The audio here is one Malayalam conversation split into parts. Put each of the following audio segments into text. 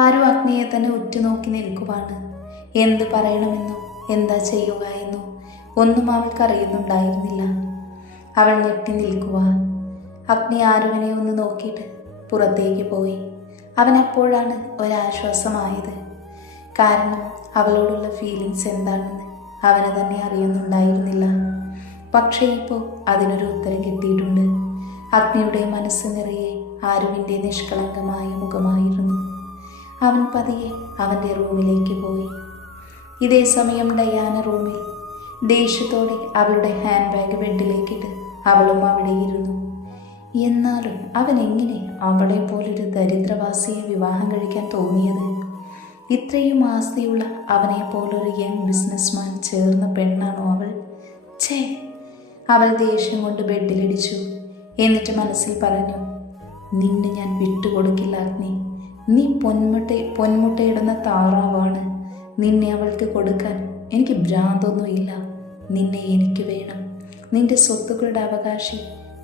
ആരും അഗ്നിയെ തന്നെ ഉറ്റുനോക്കി നിൽക്കുവാണ്. എന്ത് പറയണമെന്നോ എന്താ ചെയ്യുക എന്നോ ഒന്നും അവൾക്കറിയുന്നുണ്ടായിരുന്നില്ല. അവൾ ഞെട്ടി നിൽക്കുക. അഗ്നി ആരുവിനെ ഒന്ന് നോക്കിയിട്ട് പുറത്തേക്ക് പോയി. അവനപ്പോഴാണ് ഒരാശ്വാസമായത്. കാരണം അവളോടുള്ള ഫീലിങ്സ് എന്താണെന്ന് അവന് തന്നെ അറിയുന്നുണ്ടായിരുന്നില്ല. പക്ഷേ ഇപ്പോൾ അതിനൊരു ഉത്തരം കിട്ടിയിട്ടുണ്ട്. അഗ്നിയുടെ മനസ്സ് നിറയെ ആരുവിൻ്റെ നിഷ്കളങ്കമായ മുഖമായിരുന്നു. അവൻ പതിയെ അവൻ്റെ റൂമിലേക്ക് പോയി. ഇതേ സമയം ഡയാന റൂമിൽ ദേഷ്യത്തോടെ അവളുടെ ഹാൻഡ് ബാഗ് ബെഡിലേക്കിട്ട് അവളും അവിടെ ഇരുന്നു. എന്നാലും അവൻ എങ്ങനെ അവളെ പോലൊരു ദരിദ്രവാസിയെ വിവാഹം കഴിക്കാൻ തോന്നിയത്? ഇത്രയും ആസ്തിയുള്ള അവനെ പോലൊരു യങ് ബിസിനസ്മാൻ ചേർന്ന പെണ്ണാണോ അവൾ? ഛേ! അവൾ ദേഷ്യം കൊണ്ട് ബെഡിലിടിച്ചു. എന്നിട്ട് മനസ്സിൽ പറഞ്ഞു, നിന്നെ ഞാൻ വിട്ടുകൊടുക്കില്ല അഗ്നി. നീ പൊന്മുട്ടയിടുന്ന താറാവാണ്. നിന്നെ അവൾക്ക് കൊടുക്കാൻ എനിക്ക് ഭ്രാന്തൊന്നുമില്ല. നിന്നെ എനിക്ക് വേണം. നിന്റെ സ്വത്തുക്കളുടെ അവകാശി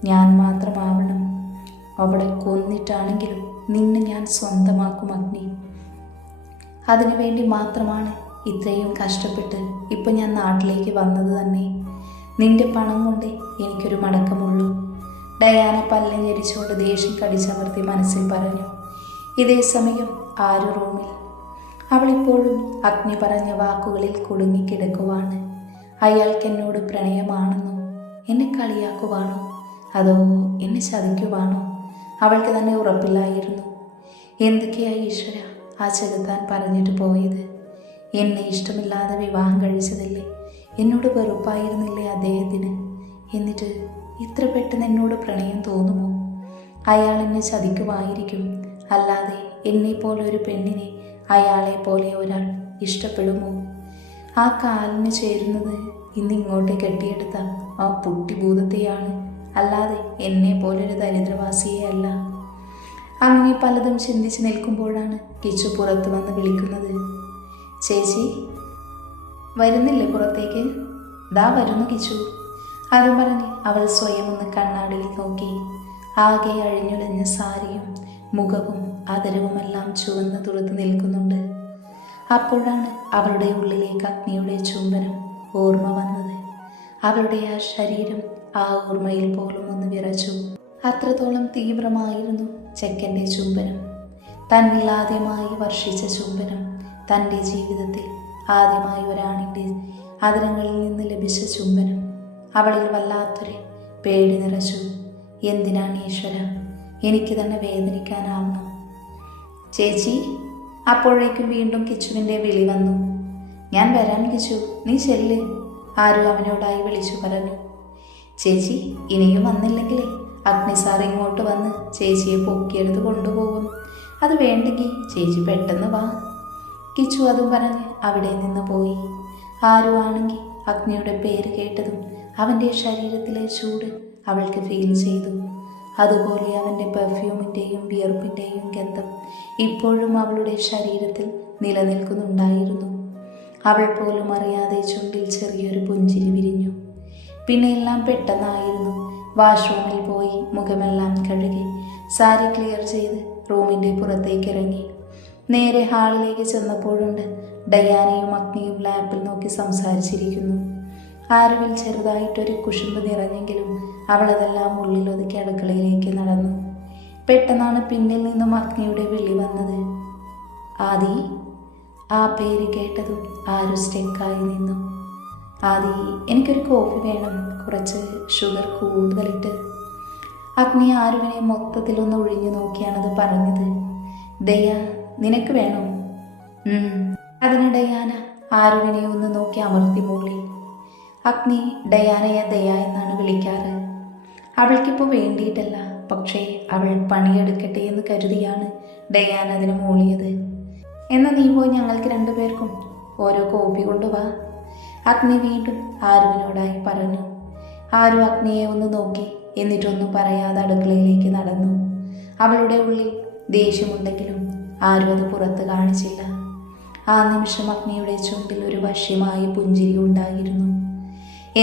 ഞാൻ മാത്രമാവണം. അവളെ കൊന്നിട്ടാണെങ്കിലും നിന്നെ ഞാൻ സ്വന്തമാക്കും അഗ്നി. അതിനുവേണ്ടി മാത്രമാണ് ഇത്രയും കഷ്ടപ്പെട്ട് ഇപ്പം ഞാൻ നാട്ടിലേക്ക് വന്നത് തന്നെ. നിന്റെ പണം കൊണ്ടേ എനിക്കൊരു മടക്കമുള്ളൂ. ഡയാന പല്ല് ഞെരിച്ചുകൊണ്ട് ദേഷ്യം കടിച്ചമർത്തി മനസ്സിൽ പറഞ്ഞു. ഇതേ സമയം ആരു റൂമിൽ അവളിപ്പോഴും അഗ്നി പറഞ്ഞ വാക്കുകളിൽ കുടുങ്ങിക്കിടക്കുവാണ്. അയാൾക്ക് എന്നോട് പ്രണയമാണെന്നോ, എന്നെ കളിയാക്കുവാണോ, അതോ എന്നെ ചതിക്കുവാണോ? അവൾക്ക് തന്നെ ഉറപ്പില്ലായിരുന്നു. എന്തൊക്കെയാ ഈശ്വര ആ ചെലുത്താൻ പറഞ്ഞിട്ട് പോയത്? എന്നെ ഇഷ്ടമില്ലാതെ വിവാഹം കഴിച്ചതല്ലേ? എന്നോട് വെറുപ്പായിരുന്നില്ലേ അദ്ദേഹത്തിന്? എന്നിട്ട് ഇത്ര പെട്ടെന്ന് എന്നോട് പ്രണയം തോന്നുമോ? അയാൾ എന്നെ ചതിക്കുമായിരിക്കും. അല്ലാതെ എന്നെപ്പോലെ ഒരു പെണ്ണിനെ അയാളെ പോലെ ഒരാൾ ഇഷ്ടപ്പെടുമോ? ആ കാലിന് ചേരുന്നത് ഇന്നിങ്ങോട്ട് കെട്ടിയെടുത്ത ആ പുട്ടിഭൂതത്തെയാണ്, അല്ലാതെ എന്നെ പോലൊരു ദരിദ്രവാസിയെ അല്ല. അങ്ങനെ പലതും ചിന്തിച്ച് നിൽക്കുമ്പോഴാണ് കിച്ചു പുറത്തു വന്ന് വിളിക്കുന്നത്. ചേച്ചി വരുന്നില്ലേ പുറത്തേക്ക്? ദാ വരുന്നു കിച്ചു. അതും പറഞ്ഞ് അവൾ സ്വയം ഒന്ന് കണ്ണാടിയിൽ നോക്കി. ആകെ അഴിഞ്ഞുലഞ്ഞ സാരിയും മുഖവും അതരവുമെല്ലാം ചുവന്ന് തുറത്ത് നിൽക്കുന്നുണ്ട്. അപ്പോഴാണ് അവളുടെ ഉള്ളിലേക്ക് അഗ്നിയുടെ ചുംബനം ഓർമ്മ വന്നത്. അവളുടെ ആ ശരീരം ആ ഓർമ്മയിൽ പോലും ഒന്ന് വിറച്ചു. അത്രത്തോളം തീവ്രമായിരുന്നു ചെക്കൻ്റെ ചുംബനം. തന്നിൽ ആദ്യമായി വർഷിച്ച ചുംബനം. തൻ്റെ ജീവിതത്തിൽ ആദ്യമായി ഒരാണിൻ്റെ ആദരങ്ങളിൽ നിന്ന് ലഭിച്ച ചുംബനം. അവളിൽ വല്ലാത്തൊരു പേടി നിറച്ചു. എന്തിനാണ് ഈശ്വര എനിക്ക് തന്നെ വേദനിക്കാനാവണം? ചേച്ചി! അപ്പോഴേക്കും വീണ്ടും കിച്ചുവിൻ്റെ വിളി വന്നു. ഞാൻ വരാൻ കിച്ചു, നീ ചെല്ല്, ആരു അവനോടായി വിളിച്ചു പറഞ്ഞു. ചേച്ചി ഇനിയും വന്നില്ലെങ്കിലേ അഗ്നി സാർ ഇങ്ങോട്ട് വന്ന് ചേച്ചിയെ പൊക്കിയെടുത്ത് കൊണ്ടുപോകും. അത് വേണ്ടെങ്കിൽ ചേച്ചി പെട്ടെന്ന് വാ. കിച്ചു അതും പറഞ്ഞ് അവിടെ നിന്ന് പോയി. ആരു ആണെങ്കിൽ അഗ്നിയുടെ പേര് കേട്ടതും അവൻ്റെ ശരീരത്തിലെ ചൂട് അവൾക്ക് ഫീൽ ചെയ്തു. അതുപോലെ അവൻ്റെ പെർഫ്യൂമിൻ്റെയും വിയർപ്പിൻ്റെയും ഗന്ധം ഇപ്പോഴും അവളുടെ ശരീരത്തിൽ നിലനിൽക്കുന്നുണ്ടായിരുന്നു. അവൾ പോലും അറിയാതെ ചുണ്ടിൽ ചെറിയൊരു പുഞ്ചിരി വിരിഞ്ഞു. പിന്നെ എല്ലാം പെട്ടെന്നായിരുന്നു. വാഷ്റൂമിൽ പോയി മുഖമെല്ലാം കഴുകി സാരി ക്ലിയർ ചെയ്ത് റൂമിൻ്റെ പുറത്തേക്ക് ഇറങ്ങി. നേരെ ഹാളിലേക്ക് ചെന്നപ്പോഴുണ്ട് ഡയാനയും അഗ്നിയും ലാപ്പിൽ നോക്കി സംസാരിച്ചിരിക്കുന്നു. ആരുവിൽ ചെറുതായിട്ടൊരു കുശുമ്പ് നിറഞ്ഞെങ്കിലും അവളതെല്ലാം ഉള്ളിലൊതുക്കി അടുക്കളയിലേക്ക് നടന്നു. പെട്ടെന്നാണ് പിന്നിൽ നിന്നും അഗ്നിയുടെ വിളി വന്നത്. ആദി! ആ പേര് കേട്ടതും ആരു സ്റ്റെക്കായി നിന്നു. ആദി, എനിക്കൊരു കോഫി വേണം, കുറച്ച് ഷുഗർ കൂടുതലിട്ട്. അഗ്നി ആരുവിനെ മൊത്തത്തിലൊന്ന് ഒഴിഞ്ഞു നോക്കിയാണത് പറഞ്ഞത്. ദയ, നിനക്ക് വേണോ? അതിന് ഡയാന ആരുവിനെ ഒന്ന് നോക്കി അമർത്തി മൂളി. അഗ്നി ഡയാനയെ ദയ എന്നാണ് വിളിക്കാറ്. അവൾക്കിപ്പോൾ വേണ്ടിയിട്ടല്ല, പക്ഷേ അവൾ പണിയെടുക്കട്ടെ എന്ന് കരുതിയാണ് ഡയാന അതിന് മൂളിയത്. എന്നാൽ നീ പോയി ഞങ്ങൾക്ക് രണ്ടുപേർക്കും ഓരോ കോഫി കൊണ്ടുവാ, അഗ്നി വീണ്ടും ആരുവിനോടായി പറഞ്ഞു. ആരു അഗ്നിയെ ഒന്ന് നോക്കി എന്നിട്ടൊന്നും പറയാതെ അടുക്കളയിലേക്ക് നടന്നു. അവളുടെ ഉള്ളിൽ ദേഷ്യമുണ്ടെങ്കിലും ആരും അത് പുറത്ത് കാണിച്ചില്ല. ആ നിമിഷം അഗ്നിയുടെ ചുണ്ടിൽ ഒരു വശ്യമായ പുഞ്ചിരി ഉണ്ടായിരുന്നു.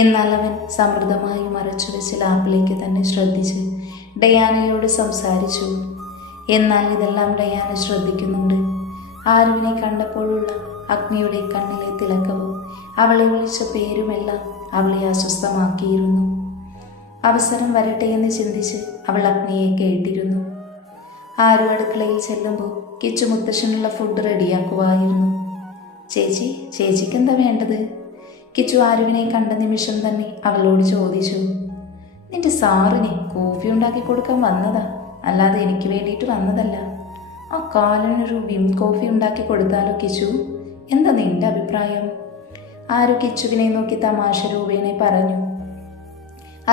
എന്നാൽ അവൻ സമൃദ്ധമായി മറച്ചു വെച്ച് ലാപ്പിലേക്ക് തന്നെ ശ്രദ്ധിച്ച് ഡയാനയോട് സംസാരിച്ചു. എന്നാൽ ഇതെല്ലാം ഡയാന ശ്രദ്ധിക്കുന്നുണ്ട്. ആരുവിനെ കണ്ടപ്പോഴുള്ള അഗ്നിയുടെ കണ്ണിലെ തിളക്കവും അവളെ വിളിച്ച പേരുമെല്ലാം അവളെ അസ്വസ്ഥമാക്കിയിരുന്നു. അവസരം വരട്ടെ എന്ന് ചിന്തിച്ച് അവൾ അഗ്നിയെ കേട്ടിരുന്നു. ആരു അടുക്കളയിൽ ചെല്ലുമ്പോൾ കിച്ചു മുത്തശ്ശനുള്ള ഫുഡ് റെഡിയാക്കുമായിരുന്നു. ചേച്ചിക്ക് എന്താ വേണ്ടത്? കിച്ചു ആരുവിനെ കണ്ട നിമിഷം തന്നെ അവളോട് ചോദിച്ചു. നിന്റെ സാറിന് കോഫി ഉണ്ടാക്കി കൊടുക്കാൻ വന്നതാ, അല്ലാതെ എനിക്ക് വേണ്ടിയിട്ട് വന്നതല്ല. ആ കാലനൊരു വിം കോഫി ഉണ്ടാക്കി കൊടുത്താലോ കിച്ചു? എന്താ നിന്റെ അഭിപ്രായം? ആരു കിച്ചുവിനെ നോക്കി തമാശ രൂപേണെ പറഞ്ഞു.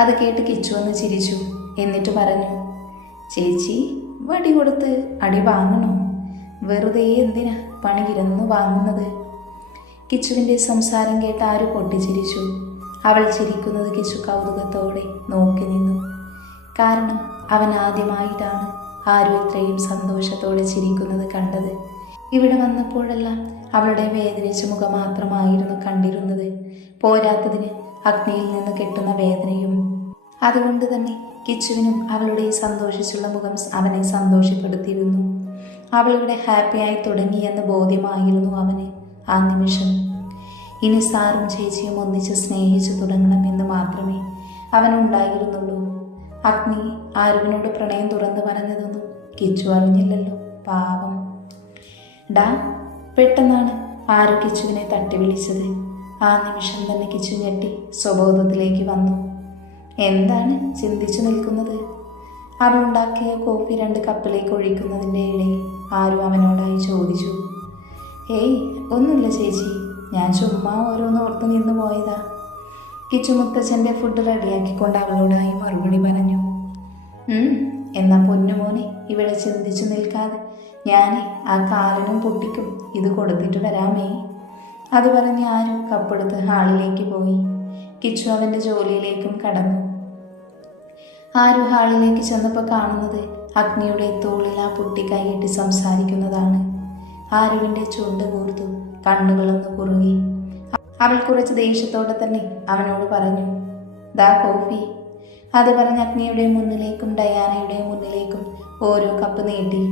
അത് കേട്ട് കിച്ചു ഒന്ന് ചിരിച്ചു. എന്നിട്ട് പറഞ്ഞു, ചേച്ചി വടി കൊടുത്ത് അടി വാങ്ങണോ? വെറുതെ എന്തിനാ പണി ഇരുന്ന് വാങ്ങുന്നത്? കിച്ചുവിൻ്റെ സംസാരം കേട്ട് ആരു പൊട്ടിച്ചിരിച്ചു. അവൾ ചിരിക്കുന്നത് കിച്ചു കൗതുകത്തോടെ നോക്കി നിന്നു. കാരണം അവൻ ആദ്യമായിട്ടാണ് ആരു ഇത്രയും സന്തോഷത്തോടെ ചിരിക്കുന്നത് കണ്ടത്. ഇവിടെ വന്നപ്പോഴെല്ലാം അവളുടെ വേദനിച്ച മുഖം മാത്രമായിരുന്നു കണ്ടിരുന്നത്. പോരാത്തതിന് അഗ്നിയിൽ നിന്ന് കെട്ടുന്ന വേദനയും. അതുകൊണ്ട് തന്നെ കിച്ചുവിനും അവളുടെ സന്തോഷിച്ചുള്ള മുഖം അവനെ സന്തോഷപ്പെടുത്തിയിരുന്നു. അവളിവിടെ ഹാപ്പിയായി തുടങ്ങിയെന്ന ബോധ്യമായിരുന്നു അവന് ആ നിമിഷം. ഇനി സാറും ചേച്ചിയും ഒന്നിച്ച് സ്നേഹിച്ചു തുടങ്ങണമെന്ന് മാത്രമേ അവനുണ്ടായിരുന്നുള്ളൂ. അഗ്നി ആരുവിനോട് പ്രണയം തുറന്നു പറഞ്ഞതൊന്നും കിച്ചു അറിഞ്ഞില്ലല്ലോ, പാവം. ഡാ, പെട്ടെന്നാണ് ആരു കിച്ചുവിനെ തട്ടി വിളിച്ചത്. ആ നിമിഷം തന്നെ കിച്ചു ഞെട്ടി സ്വബോധത്തിലേക്ക് വന്നു. എന്താണ് ചിന്തിച്ചു നിൽക്കുന്നത്? അവൾ ഉണ്ടാക്കിയ കോഫി 2 കപ്പിലേക്ക് ഒഴിക്കുന്നതിൻ്റെ ഇടയിൽ ആരു അവനോടായി ചോദിച്ചു. ഏയ് ഒന്നുമില്ല ചേച്ചി, ഞാൻ ചുമ്മാ ഓരോന്ന് ഓർത്ത് നിന്ന് പോയതാ. കിച്ചു മുത്തച്ഛൻ്റെ ഫുഡ് റെഡിയാക്കിക്കൊണ്ട് അവളോടായി മറുപടി പറഞ്ഞു. എന്നാ പൊന്നുമോനെ, ഇവിടെ ചിന്തിച്ചു നിൽക്കാതെ ഞാൻ ആ കാലനും പൊട്ടിക്കും ഇത് കൊടുത്തിട്ട് വരാമേ. അത് പറഞ്ഞ് ആരും കപ്പെടുത്ത് ഹാളിലേക്ക് പോയി. കിച്ചു അവൻ്റെ ജോലിയിലേക്കും കടന്നു. ആരു ഹാളിലേക്ക് ചെന്നപ്പോൾ കാണുന്നത് അഗ്നിയുടെ തോളിൽ ആ പൊട്ടി കൈയിട്ട് സംസാരിക്കുന്നതാണ്. ആരുവിൻ്റെ ചുണ്ട് കൂർത്തു, കണ്ണുകളൊന്ന് കുറുകി. അവൾ കുറച്ച് ദേഷ്യത്തോടെ തന്നെ അവനോട് പറഞ്ഞു, ദാ കോഫി. അത് പറഞ്ഞ് അഗ്നിയുടെ മുന്നിലേക്കും ഡയാനയുടെ മുന്നിലേക്കും ഓരോ കപ്പ് നീട്ടി.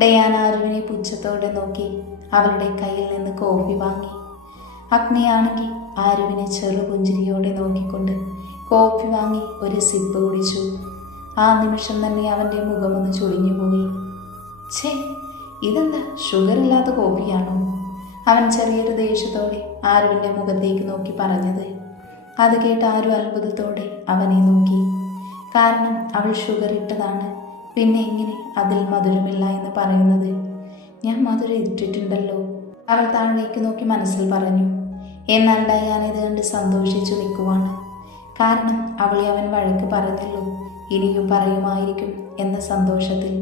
ഡയാന ആരുവിനെ പുച്ഛത്തോടെ നോക്കി അവളുടെ കയ്യിൽ നിന്ന് കോഫി വാങ്ങി. അഗ്നിയാണെങ്കിൽ ആരുവിനെ ചെറുപുഞ്ചിരിയോടെ നോക്കിക്കൊണ്ട് കോഫി വാങ്ങി ഒരു സിപ്പ് കുടിച്ചു. ആ നിമിഷം തന്നെ അവൻ്റെ മുഖമൊന്ന് ചുളിഞ്ഞുപോയി. ഛേ, ഇതെന്താ ഷുഗർ ഇല്ലാത്ത കോഫിയാണോ? അവൻ ചെറിയൊരു ദേഷ്യത്തോടെ ആരുവിൻ്റെ മുഖത്തേക്ക് നോക്കി പറഞ്ഞത്. അത് കേട്ട് ആരു അത്ഭുതത്തോടെ അവനെ നോക്കി. കാരണം അവൾ ഷുഗർ ഇട്ടതാണ്. പിന്നെ എങ്ങനെ അതിൽ മധുരമില്ല എന്ന് പറയുന്നത്? ഞാൻ മധുരം ഇട്ടിട്ടുണ്ടല്ലോ, അവൾ താഴേക്ക് നോക്കി മനസ്സിൽ പറഞ്ഞു. എന്നാൽ ഡയാന ഇത് കണ്ട് സന്തോഷിച്ചു നിൽക്കുവാണ്. കാരണം അവളെ അവൻ വഴക്ക് പറഞ്ഞല്ലോ, ഇനിയും പറയുമായിരിക്കും എന്ന സന്തോഷത്തിൽ.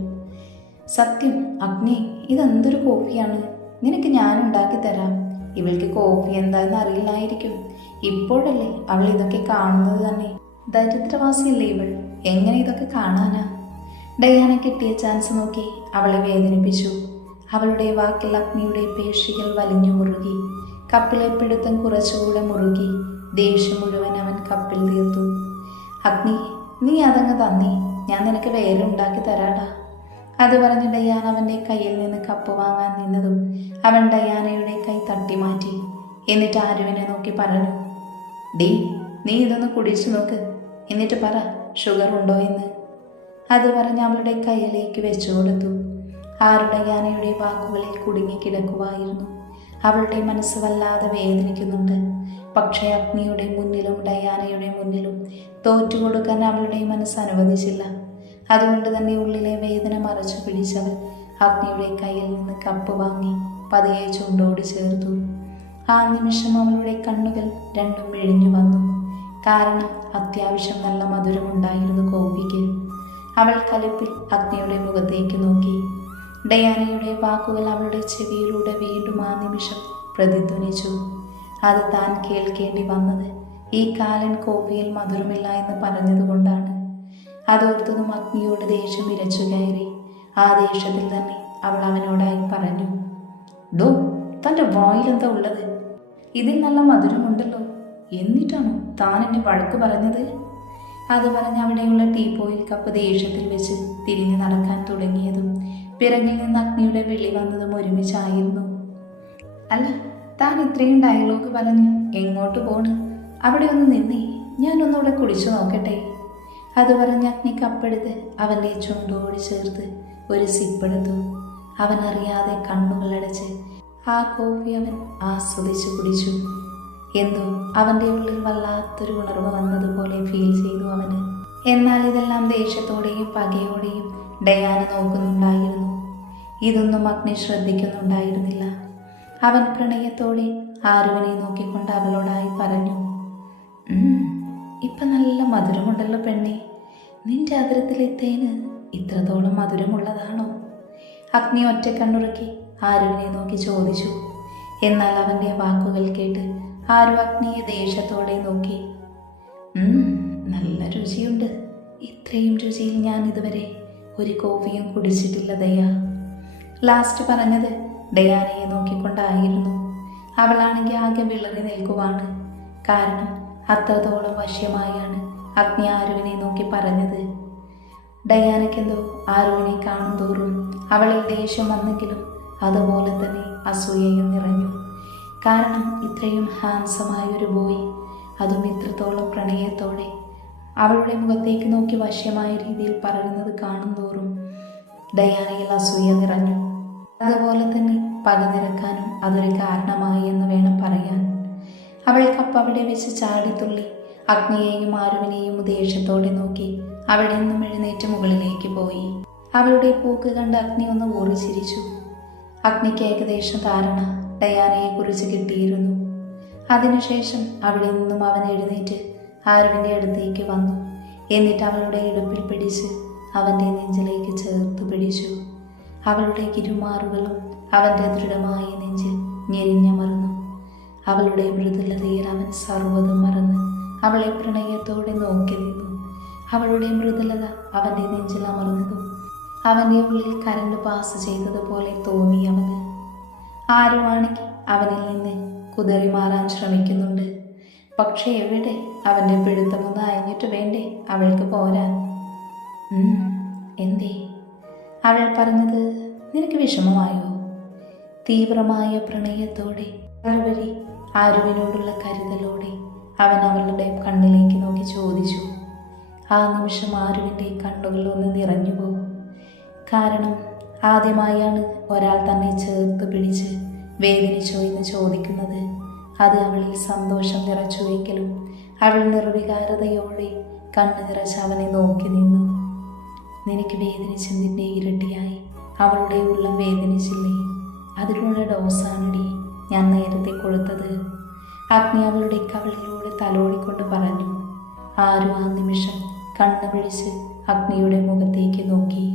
സത്യം അഗ്നി, ഇതെന്തൊരു കോഫിയാണ്? നിനക്ക് ഞാൻ ഉണ്ടാക്കി തരാം. ഇവൾക്ക് കോഫി എന്താണെന്ന് അറിയില്ലായിരിക്കും. ഇപ്പോഴല്ലേ അവൾ ഇതൊക്കെ കാണുന്നത് തന്നെ. ദരിദ്രവാസിയല്ലേ ഇവൾ, എങ്ങനെ ഇതൊക്കെ കാണാനാ? ഡയാന കിട്ടിയ ചാൻസ് നോക്കി അവളെ വേദനിപ്പിച്ചു. അവളുടെ വാക്കിൽ അഗ്നിയുടെ പേശികൾ വലിഞ്ഞു മുറുകി. കപ്പിലെ പിടുത്തം കുറച്ചുകൂടെ മുറുകി. ദേഷ്യം മുഴുവൻ അവൻ കപ്പിൽ തീർത്തു. അഗ്നി, നീ അതങ്ങ് തന്നേ, ഞാൻ നിനക്ക് വേറെ ഉണ്ടാക്കി തരാടാ. അത് പറഞ്ഞ് ഡയാന അവൻ്റെ കയ്യിൽ നിന്ന് കപ്പ് വാങ്ങാൻ നിന്നതും അവൻ ഡയാനയുടെ കൈ തട്ടി മാറ്റി. എന്നിട്ട് ആരുവിനെ നോക്കി പറഞ്ഞു, ഡീ, നീ ഇതൊന്ന് കുടിച്ചു നോക്ക്, എന്നിട്ട് പറ ഷുഗർ ഉണ്ടോ എന്ന്. അത് പറഞ്ഞ് അവളുടെ കയ്യിലേക്ക് വെച്ചു കൊടുത്തു. ആരു ഡയാനയുടെ വാക്കുകളിൽ കുടുങ്ങിക്കിടക്കുമായിരുന്നു. അവളുടെ മനസ്സ് വല്ലാതെ വേദനിക്കുന്നുണ്ട്. പക്ഷേ അഗ്നിയുടെ മുന്നിലും ഡയാനയുടെ മുന്നിലും തോറ്റുകൊടുക്കാൻ അവളുടെ മനസ്സ് അനുവദിച്ചില്ല. അതുകൊണ്ട് തന്നെ ഉള്ളിലെ വേദന മറച്ചു പിടിച്ചവൾ അഗ്നിയുടെ കയ്യിൽ നിന്ന് കപ്പ് വാങ്ങി പതിയെ ചുണ്ടോട് ചേർത്തു. ആ നിമിഷം അവളുടെ കണ്ണുകൾ രണ്ടും വിഴിഞ്ഞു വന്നു. കാരണം അത്യാവശ്യം നല്ല മധുരമുണ്ടായിരുന്നു കോഫിക്ക്. അവൾ കലിപ്പിൽ അഗ്നിയുടെ മുഖത്തേക്ക് നോക്കി. ഡയാനയുടെ വാക്കുകൾ അവളുടെ ചെവിയിലൂടെ വീണ്ടും ആ നിമിഷം പ്രതിധ്വനിച്ചു. അത് താൻ കേൾക്കേണ്ടി വന്നത് ഈ കാലൻ കോഫിയിൽ മധുരമില്ല എന്ന് പറഞ്ഞതുകൊണ്ടാണ്. അതോർത്തതും അഗ്നിയോട് ദേഷ്യം ഇരച്ചു കയറി. ആ ദേഷ്യത്തിൽ തന്നെ അവൾ അവനോടായി പറഞ്ഞു, ഡോ, തൻ്റെ വായിലെന്താ ഉള്ളത്? ഇതിൽ നല്ല മധുരമുണ്ടല്ലോ, എന്നിട്ടാണോ താൻ എന്നെ വഴക്ക് പറഞ്ഞത്? അത് പറഞ്ഞ് അവിടെയുള്ള ടീപ്പോയിൽ കപ്പ് ദേഷ്യത്തിൽ വെച്ച് തിരിഞ്ഞു നടക്കാൻ തുടങ്ങിയതും പിറകിൽ നിന്ന് അഗ്നിയുടെ വിളി വന്നതും ഒരുമിച്ചായിരുന്നു. അല്ല, താൻ ഇത്രയും ഡയലോഗ് പറഞ്ഞ് എങ്ങോട്ട് പോണ്? അവിടെ ഒന്ന് നിന്നേ, ഞാനൊന്നുകൂടെ കുടിച്ചു നോക്കട്ടെ. അത് പറഞ്ഞ് അഗ്നി കപ്പെടുത്ത് അവൻ്റെ ചുണ്ടോട് ചേർത്ത് ഒരു സിപ്പെടുത്തു. അവൻ അറിയാതെ കണ്ണുകളടച്ച് ആ കോഫി അവൻ ആസ്വദിച്ചു കുടിച്ചു. എന്തോ അവൻ്റെ ഉള്ളിൽ വല്ലാത്തൊരു ഉണർവ് വന്നതുപോലെ ഫീൽ ചെയ്തു അവന്. എന്നാൽ ഇതെല്ലാം ദേഷ്യത്തോടെയും പകയോടെയും ഡയാന നോക്കുന്നുണ്ടായിരുന്നു. ഇതൊന്നും അഗ്നി ശ്രദ്ധിക്കുന്നുണ്ടായിരുന്നില്ല. അവൻ പ്രണയത്തോടെ ആരുവിനെ നോക്കിക്കൊണ്ട് അവളോടായി പറഞ്ഞു, ഇപ്പം നല്ല മധുരമുണ്ടല്ലോ പെണ്ണെ. നിന്റെ അതിരത്തിലെത്തേന് ഇത്രത്തോളം മധുരമുള്ളതാണോ? അഗ്നി ഒറ്റ കണ്ണുറക്കി ആരുവിനെ നോക്കി ചോദിച്ചു. എന്നാൽ അവൻ്റെ വാക്കുകൾ കേട്ട് ആരു അഗ്നിയെ ദേഷ്യത്തോടെ നോക്കി. നല്ല രുചിയുണ്ട്. ഇത്രയും രുചിയിൽ ഞാൻ ഇതുവരെ ഒരു കോഫിയും കുടിച്ചിട്ടില്ല ദയ. ലാസ്റ്റ് പറഞ്ഞത് ഡയാനയെ നോക്കിക്കൊണ്ടായിരുന്നു. അവളാണെങ്കിൽ ആകെ വിളറി നിൽക്കുവാണ്. കാരണം അത്രത്തോളം വശ്യമായാണ് അഗ്നി ആരുവിനെ നോക്കി പറഞ്ഞത്. ഡയാനയ്ക്കെന്തോ ആരുവിനെ കാണും തോറും അവളിൽ ദേഷ്യം വന്നെങ്കിലും അതുപോലെ തന്നെ അസൂയയും നിറഞ്ഞു. കാരണം ഇത്രയും ഹാൻസമായൊരു ബോയ്, അതും ഇത്രത്തോളം പ്രണയത്തോടെ അവളുടെ മുഖത്തേക്ക് നോക്കി വശ്യമായ രീതിയിൽ പറയുന്നത് കാണും തോറും ഡയാനയിൽ അസൂയ നിറഞ്ഞു. അതുപോലെ തന്നെ പക നിറക്കാനും അതൊരു കാരണമായി എന്ന് വേണം പറയാൻ. അവൾക്കപ്പം അവിടെ വെച്ച് ചാടിത്തുള്ളി അഗ്നിയെയും ആരുവിനെയും ദേഷ്യത്തോടെ നോക്കി അവിടെ നിന്നും എഴുന്നേറ്റ് മുകളിലേക്ക് പോയി. അവളുടെ പോക്ക് കണ്ട് അഗ്നി ഒന്ന് ഓടിച്ചിരിച്ചു. അഗ്നിക്ക് ഏകദേശം ധാരണ ഡയാനയെ കുറിച്ച് കിട്ടിയിരുന്നു. അതിനുശേഷം അവിടെ നിന്നും അവൻ എഴുന്നേറ്റ് ആരുവിൻ്റെ അടുത്തേക്ക് വന്നു. എന്നിട്ട് അവളുടെ ഇടുപ്പിൽ പിടിച്ച് അവൻ്റെ നെഞ്ചിലേക്ക് ചേർത്ത് പിടിച്ചു. അവളുടെ ഇരുമാറുകളും അവൻ്റെ ദൃഢമായ നെഞ്ചിൽ ഞെരിഞ്ഞമർന്നു. അവളുടെ മൃദുലതയിൽ അവൻ സർവ്വതും മറന്ന് അവളെ പ്രണയത്തോടെ നോക്കി നിന്നു. അവളുടെ മൃദുലത അവൻ്റെ നെഞ്ചിൽ അമർന്നതും അവൻ്റെ ഉള്ളിൽ കരണ്ട് പാസ് ചെയ്തതുപോലെ തോന്നി അവന്. ആരുവാണെങ്കിൽ അവനിൽ നിന്ന് കുതറി മാറാൻ ശ്രമിക്കുന്നുണ്ട്. പക്ഷേ എവിടെ? അവൻ്റെ പിടുത്തമൊന്ന് അയഞ്ഞിട്ട് വേണ്ടേ അവൾക്ക് പോരാൻ? എന്തേ? അവൾ പറഞ്ഞത് നിനക്ക് വിഷമമായോ? തീവ്രമായ പ്രണയത്തോടെ അതുവഴി ആരുവിനോടുള്ള കരുതലോടെ അവൻ അവളുടെ കണ്ണിലേക്ക് നോക്കി ചോദിച്ചു. ആ നിമിഷം ആരുവിൻ്റെ കണ്ണുകൾ ഒന്ന് നിറഞ്ഞു പോകും. കാരണം ആദ്യമായാണ് ഒരാൾ തന്നെ ചേർത്ത് പിടിച്ച് വേദനിച്ചോ എന്ന് ചോദിക്കുന്നത്. അത് അവളിൽ സന്തോഷം നിറച്ചുവെങ്കിലും അവൾ നിർവികാരതയോടെ കണ്ണു നിറച്ച് അവനെ നോക്കി നിന്നു. നിനക്ക് വേദനിച്ചതിൻ്റെ ഇരട്ടിയായി അവളുടെ ഉള്ളം വേദനിച്ചില്ലേ? അതിനുള്ള ഡോസാണടി ഞാൻ നേരത്തെ കൊടുത്തത്. അഗ്നി അവളുടെ കവളിലൂടെ തലോടിക്കൊണ്ട് പറഞ്ഞു. ആരും ആ നിമിഷം കണ്ണു പിടിച്ച് അഗ്നിയുടെ മുഖത്തേക്ക് നോക്കി.